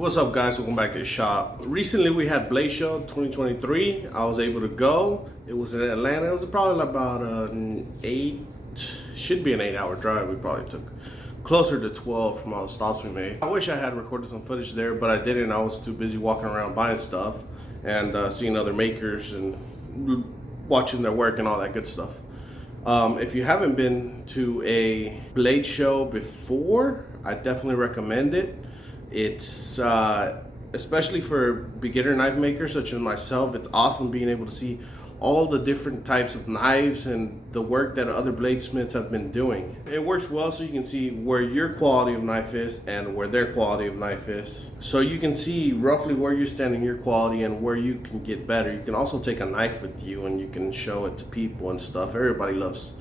What's up, guys? Welcome back to the shop. Recently we had Bladeshow 2023. I was able to go. It was in Atlanta. It was probably about should be an 8-hour drive. We probably took closer to 12 from all the stops we made. I wish I had recorded some footage there, but I didn't. I was too busy walking around buying stuff and seeing other makers and watching their work and all that good stuff. If you haven't been to a Bladeshow before, I definitely recommend it. It's especially for beginner knife makers such as myself, it's awesome being able to see all the different types of knives and the work that other bladesmiths have been doing. It works well so you can see where your quality of knife is and where their quality of knife is. So you can see roughly where you stand in your quality and where you can get better. You can also take a knife with you and you can show it to people and stuff. Everybody loves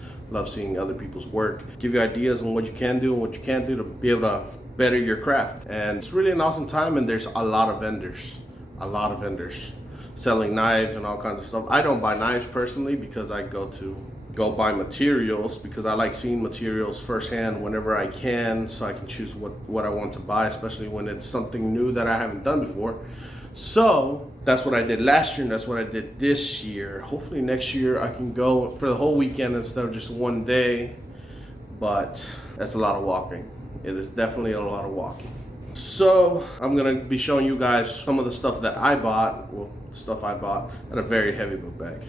seeing other people's work. Give you ideas on what you can do and what you can't do to be able to better your craft. And it's really an awesome time, and there's a lot of vendors selling knives and all kinds of stuff. I don't buy knives personally because I go buy materials because I like seeing materials firsthand whenever I can, so I can choose what I want to buy, especially when it's something new that I haven't done before. So that's what I did last year and that's what I did this year. Hopefully next year I can go for the whole weekend instead of just one day, but that's a lot of walking. It is definitely a lot of walking. So I'm gonna be showing you guys some of the stuff that I bought. Well, stuff I bought and a very heavy book bag.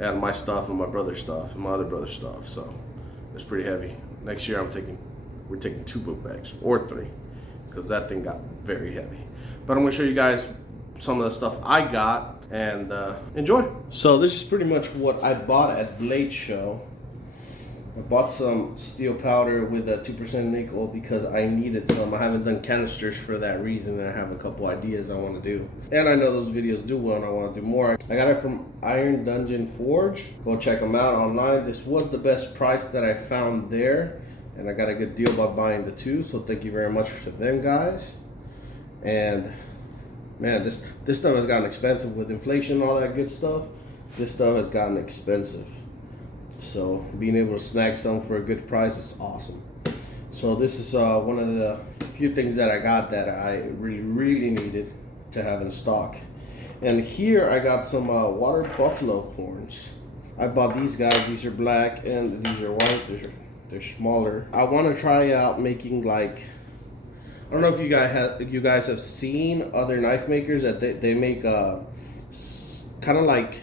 And my stuff and my brother's stuff and my other brother's stuff. So it's pretty heavy. Next year we're taking 2 book bags or 3 because that thing got very heavy. But I'm gonna show you guys some of the stuff I got and enjoy. So this is pretty much what I bought at Bladeshow. I bought some steel powder with a 2% nickel because I needed some. I haven't done canisters for that reason, and I have a couple ideas I want to do. And I know those videos do well, and I want to do more. I got it from Iron Dungeon Forge. Go check them out online. This was the best price that I found there, and I got a good deal by buying the 2, so thank you very much for them, guys. And man, this stuff has gotten expensive with inflation and all that good stuff. This stuff has gotten expensive. So being able to snag some for a good price is awesome. So this is one of the few things that I got that I really needed to have in stock. And here I got some water buffalo horns. I bought these guys. These are black and these are white. They're smaller. I want to try out making, like, I don't know if you guys have seen other knife makers that they make kind of like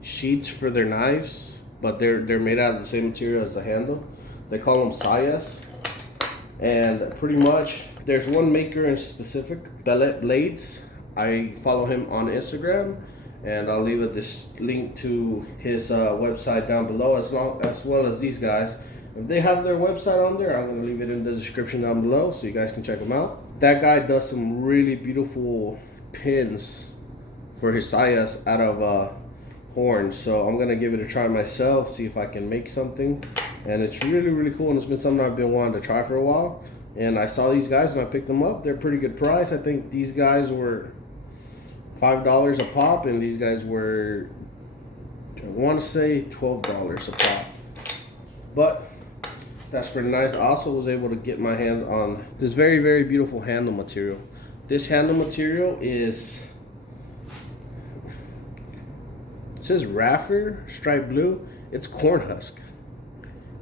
sheets for their knives, but they're made out of the same material as the handle. They call them sayas. And pretty much there's one maker in specific, Bellet Blades. I follow him on Instagram, and I'll leave this link to his website down below, as well as these guys. If they have their website on there, I'm going to leave it in the description down below so you guys can check them out. That guy does some really beautiful pins for his sayas out of horns, so I'm gonna give it a try myself, see if I can make something. And it's really cool, and it's been something I've been wanting to try for a while. And I saw these guys and I picked them up. They're a pretty good price. I think these guys were $5 a pop, and these guys were, I want to say, $12 a pop. But that's pretty nice. I also was able to get my hands on this very beautiful handle material. This handle material is, it says Raffer Stripe Blue. It's corn husk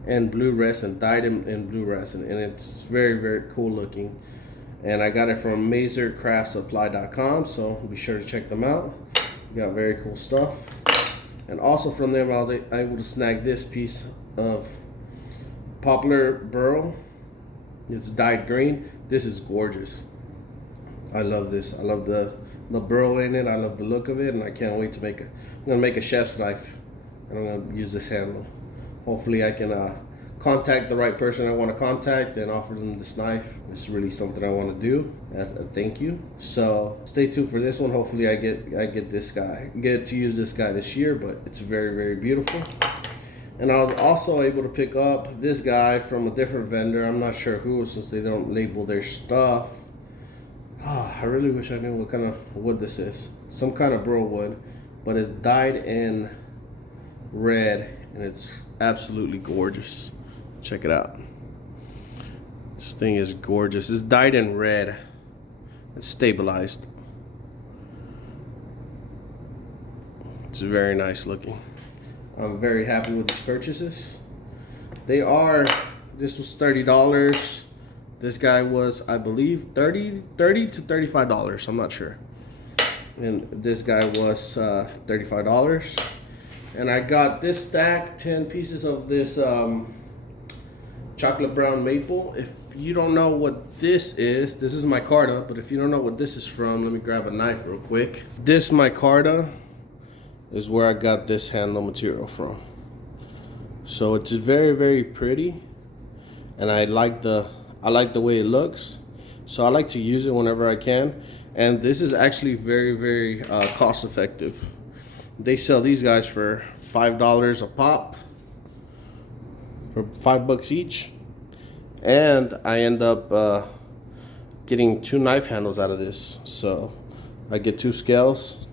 and blue resin, dyed in blue resin, and it's very cool looking. And I got it from MazerCraftSupply.com, so be sure to check them out. We got very cool stuff. And also from them, I was able to snag this piece of poplar burl. It's dyed green. This is gorgeous. I love this. I love the burl in it. I love the look of it, and I can't wait to I'm gonna make a chef's knife, and I'm gonna use this handle. Hopefully I can contact the right person I want to contact and offer them this knife. This is really something I want to do as a thank you. So stay tuned for this one. Hopefully I get to use this guy this year, but it's very beautiful. And I was also able to pick up this guy from a different vendor. I'm not sure who, since they don't label their stuff. I really wish I knew what kind of wood this is. Some kind of burl wood, but it's dyed in red, and it's absolutely gorgeous. Check it out. This thing is gorgeous. It's dyed in red. It's stabilized. It's very nice looking. I'm very happy with these purchases. This was $30. This guy was, I believe, $30 to $35. I'm not sure. And this guy was $35. And I got this stack, 10 pieces of this chocolate brown maple. If you don't know what this is micarta, but if you don't know what this is from, let me grab a knife real quick. This micarta is where I got this handle material from. So it's very, very pretty, and I like the way it looks. So I like to use it whenever I can. And this is actually very, very cost effective. They sell these guys for $5 a pop, for $5 each. And I end up getting 2 knife handles out of this. So I get 2 scales,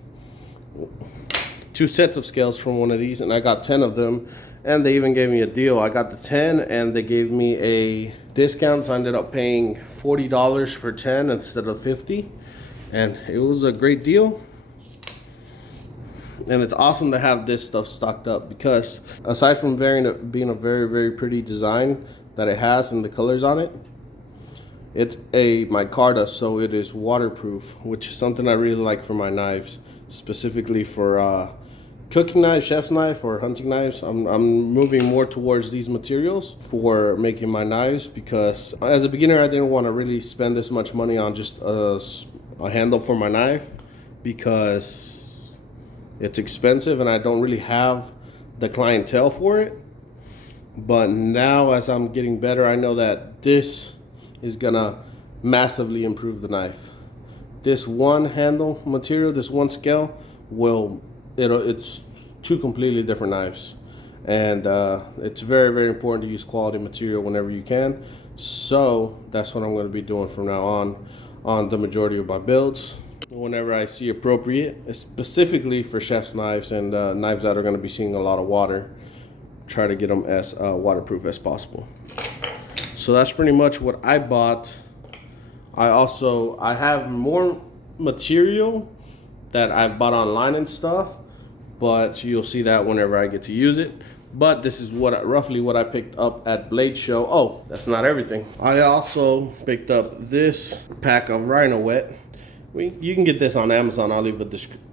2 sets of scales from one of these, and I got 10 of them. And they even gave me a deal. I got the 10 and they gave me a discount, so I ended up paying $40 for 10 instead of $50. And it was a great deal. And it's awesome to have this stuff stocked up, because aside from being a very, very pretty design that it has and the colors on it, it's a micarta, so it is waterproof, which is something I really like for my knives, specifically for cooking knives, chef's knife, or hunting knives. I'm moving more towards these materials for making my knives, because as a beginner I didn't want to really spend this much money on just a handle for my knife, because it's expensive and I don't really have the clientele for it. But now, as I'm getting better, I know that this is gonna massively improve the knife. This one handle material, this one scale, it's 2 completely different knives. And it's very, very important to use quality material whenever you can. So that's what I'm going to be doing from now on the majority of my builds, whenever I see appropriate, specifically for chef's knives and knives that are going to be seeing a lot of water. Try to get them as waterproof as possible. So that's pretty much what I bought. I have more material that I've bought online and stuff, but you'll see that whenever I get to use it. But this is roughly what I picked up at Bladeshow. Oh, that's not everything. I also picked up this pack of Rhino Wet. You can get this on Amazon. I'll leave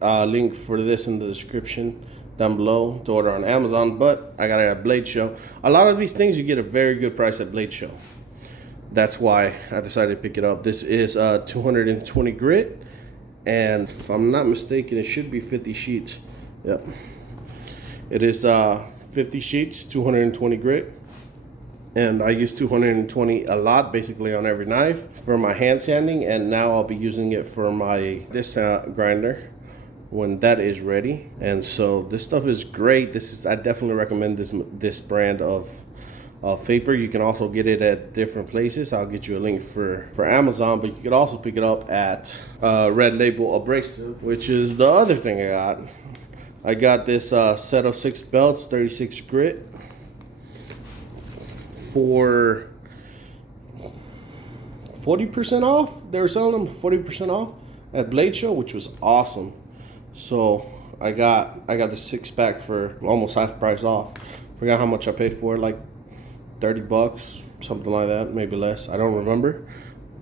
a link for this in the description down below to order on Amazon, but I got it at Bladeshow. A lot of these things you get a very good price at Bladeshow. That's why I decided to pick it up. This is 220 grit, and if I'm not mistaken, it should be 50 sheets. Yep. It is 50 sheets, 220 grit. And I use 220 a lot, basically on every knife for my hand sanding, and now I'll be using it for this grinder when that is ready. And so this stuff is great. I definitely recommend this brand of vapor. You can also get it at different places. I'll get you a link for Amazon, but you could also pick it up at Red Label Abrasive, which is the other thing I got. I got this set of 6 belts, 36 grit, for 40% off. They were selling them 40% off at Bladeshow, which was awesome. So I got the 6-pack for almost half price off. Forgot how much I paid for it, like $30, something like that, maybe less. I don't remember,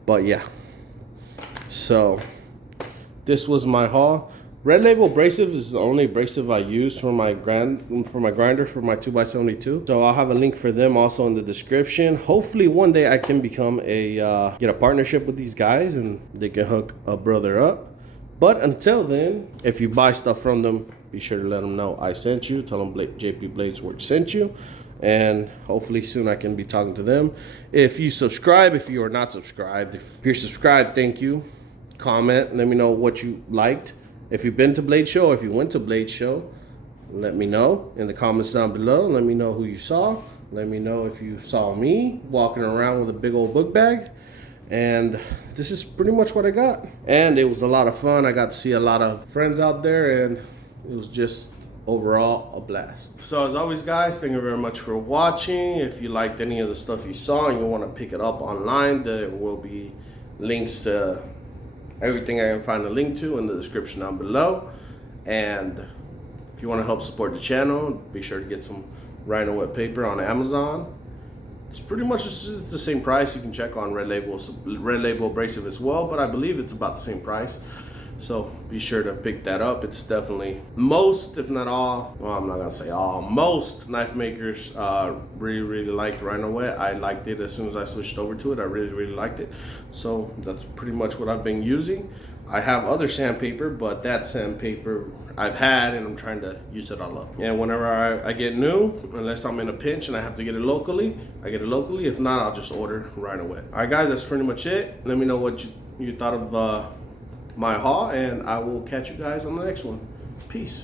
but yeah. So this was my haul. Red Label Abrasive is the only abrasive I use for my grinder for my 2x72. So I'll have a link for them also in the description. Hopefully one day I can become get a partnership with these guys and they can hook a brother up. But until then, if you buy stuff from them, be sure to let them know I sent you. Tell them JP Bladesworks sent you. And hopefully soon I can be talking to them. If you subscribe, if you are not subscribed, if you're subscribed, thank you. Comment, let me know what you liked. If you've been to Bladeshow, if you went to Bladeshow, let me know in the comments down below. Let me know who you saw. Let me know if you saw me walking around with a big old book bag. And this is pretty much what I got. And it was a lot of fun. I got to see a lot of friends out there, and it was just overall a blast. So as always, guys, thank you very much for watching. If you liked any of the stuff you saw and you want to pick it up online, there will be links to Everything I can find a link to in the description down below. And if you want to help support the channel, be sure to get some Rhino wet paper on Amazon. It's pretty much just the same price. You can check on Red Label abrasive as well, but I believe it's about the same price. So be sure to pick that up. It's definitely most, if not all, well, I'm not gonna say all, most knife makers really liked Rhino Wet. I liked it as soon as I switched over to it. I really liked it. So that's pretty much what I've been using. I have other sandpaper, but that sandpaper I've had and I'm trying to use it all up. And whenever I get new, unless I'm in a pinch and I have to get it locally, I get it locally. If not, I'll just order Rhino Wet. All right, guys, that's pretty much it. Let me know what you thought of my haul, and I will catch you guys on the next one. Peace.